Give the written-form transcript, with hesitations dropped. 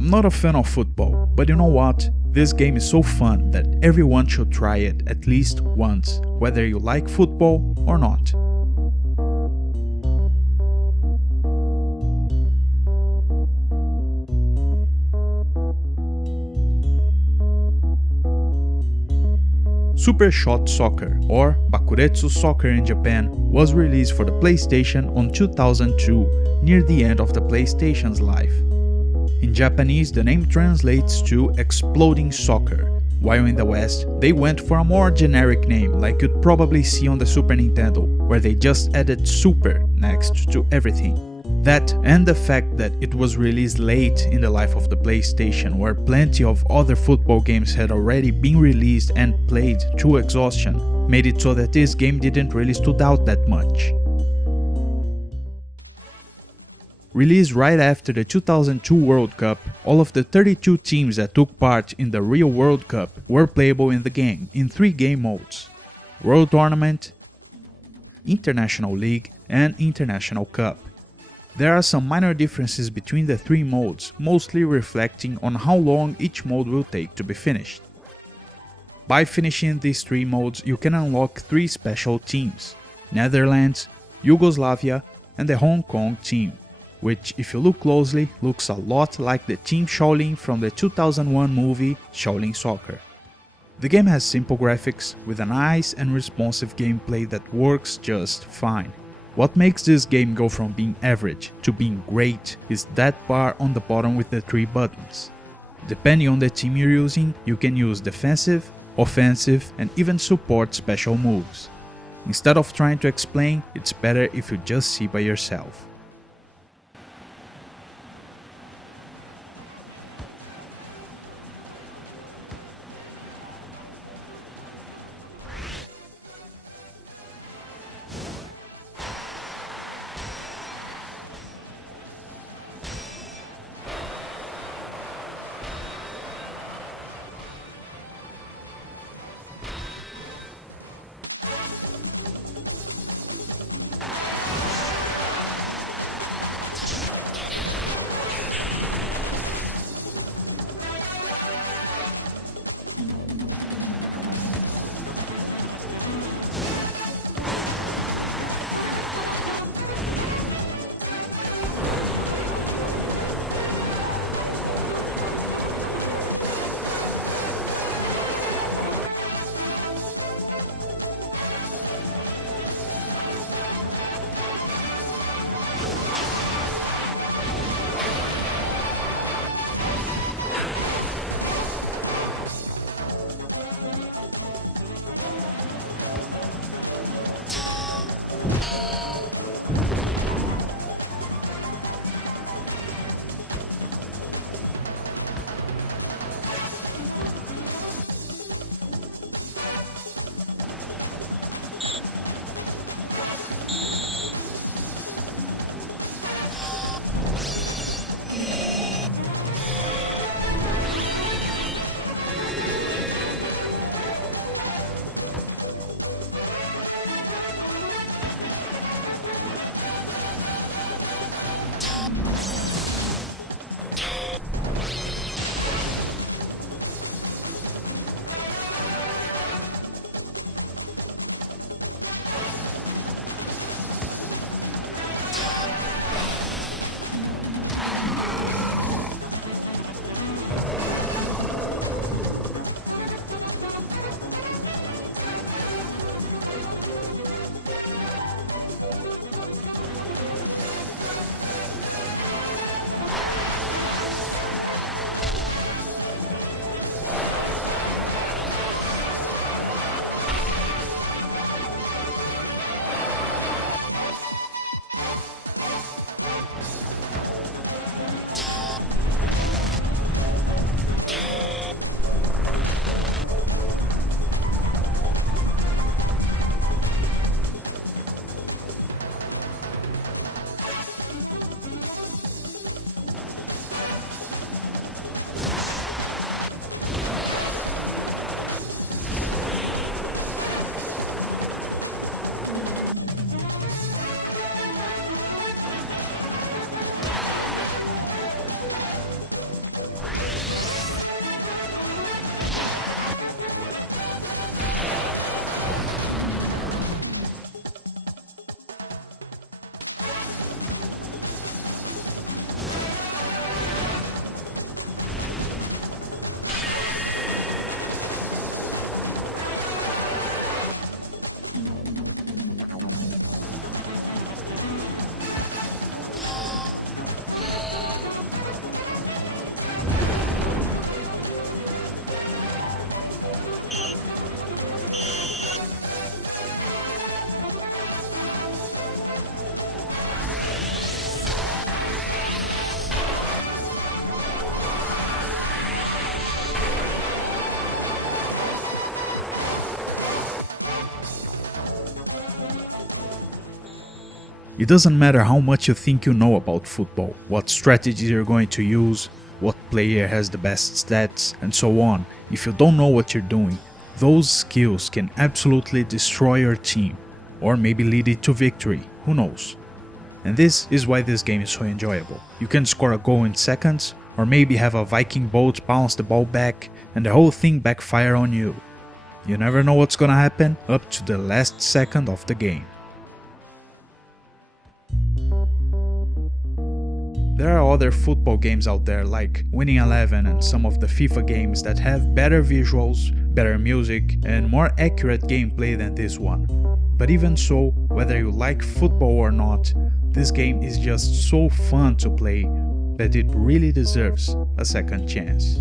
I'm not a fan of football, but you know what? This game is so fun that everyone should try it at least once, whether you like football or not. Super Shot Soccer, or Bakuretsu Soccer in Japan, was released for the PlayStation on 2002, near the end of the PlayStation's life. In Japanese, the name translates to Exploding Soccer, while in the West, they went for a more generic name like you'd probably see on the Super Nintendo, where they just added Super next to everything. That and the fact that it was released late in the life of the PlayStation, where plenty of other football games had already been released and played to exhaustion, made it so that this game didn't really stood out that much. Released right after the 2002 World Cup, all of the 32 teams that took part in the real World Cup were playable in the game in 3 game modes: World Tournament, International League, and International Cup. There are some minor differences between the 3 modes, mostly reflecting on how long each mode will take to be finished. By finishing these 3 modes, you can unlock 3 special teams: Netherlands, Yugoslavia, and the Hong Kong team, which, if you look closely, looks a lot like the Team Shaolin from the 2001 movie Shaolin Soccer. The game has simple graphics, with a nice and responsive gameplay that works just fine. What makes this game go from being average to being great is that bar on the bottom with the 3 buttons. Depending on the team you're using, you can use defensive, offensive, and even support special moves. Instead of trying to explain, it's better if you just see by yourself. It doesn't matter how much you think you know about football, what strategies you're going to use, what player has the best stats, and so on. If you don't know what you're doing, those skills can absolutely destroy your team, or maybe lead it to victory, who knows. And this is why this game is so enjoyable. You can score a goal in seconds, or maybe have a Viking boat bounce the ball back, and the whole thing backfire on you. You never know what's gonna happen up to the last second of the game. There are other football games out there like Winning 11 and some of the FIFA games that have better visuals, better music, and more accurate gameplay than this one. But even so, whether you like football or not, this game is just so fun to play that it really deserves a second chance.